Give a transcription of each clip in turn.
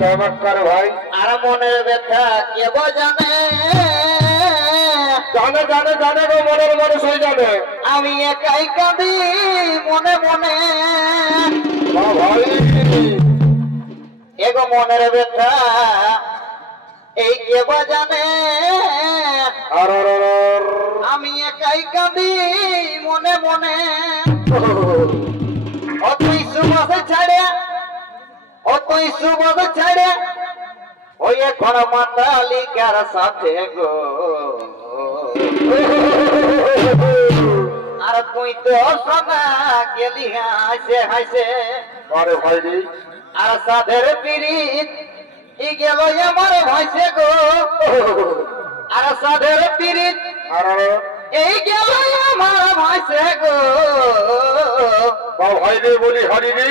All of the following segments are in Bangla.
চমৎকার ভাই। আর মনের ব্যথা কে জানে জানে জানে জানে গো মনের মানুষ হয়ে যাবে। আমি একাই কাঁদি মনে মনে। ভাই। এগো মনের ব্যথা এই কে জানে আর। আমি একাই কাঁদি মনে মনে। তুই সুবাস ছাড়ে ওই এখন মাতালিকার সাথে গো। আর তুই তো সোনা গেলি হাসে হাসে। আরে ভাই রে। আর সাধের পিরিত ই গেল আমার ভাইসে গো। আর সাধের পিরিত আর। এই গেল আমার ভাইসে গো। ভাই রে বলি হরি রে।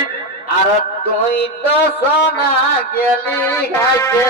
আর তুই তো সোনা গেলি হাসে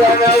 Bye.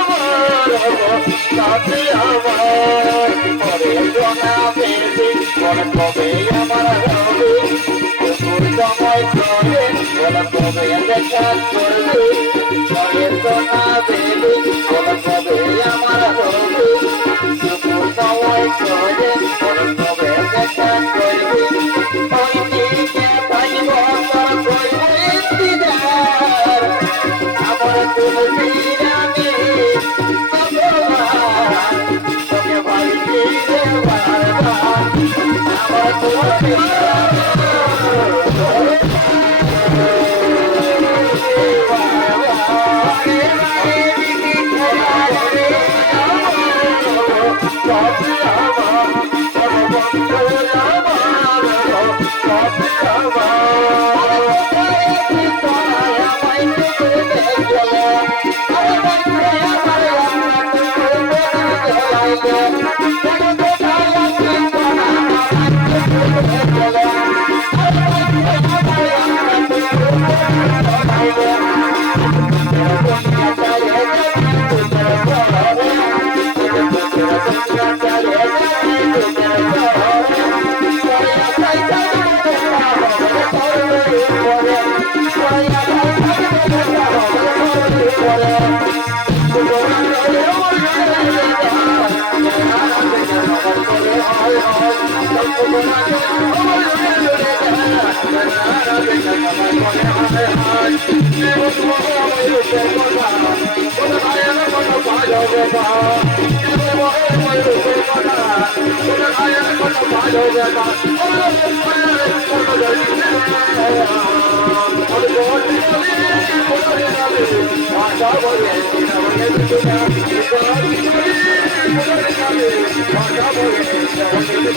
সাথে আমার পরে জনা পেয়েছি মনে কবে দেখা করবে? পরে জনা পেয়েছি I'm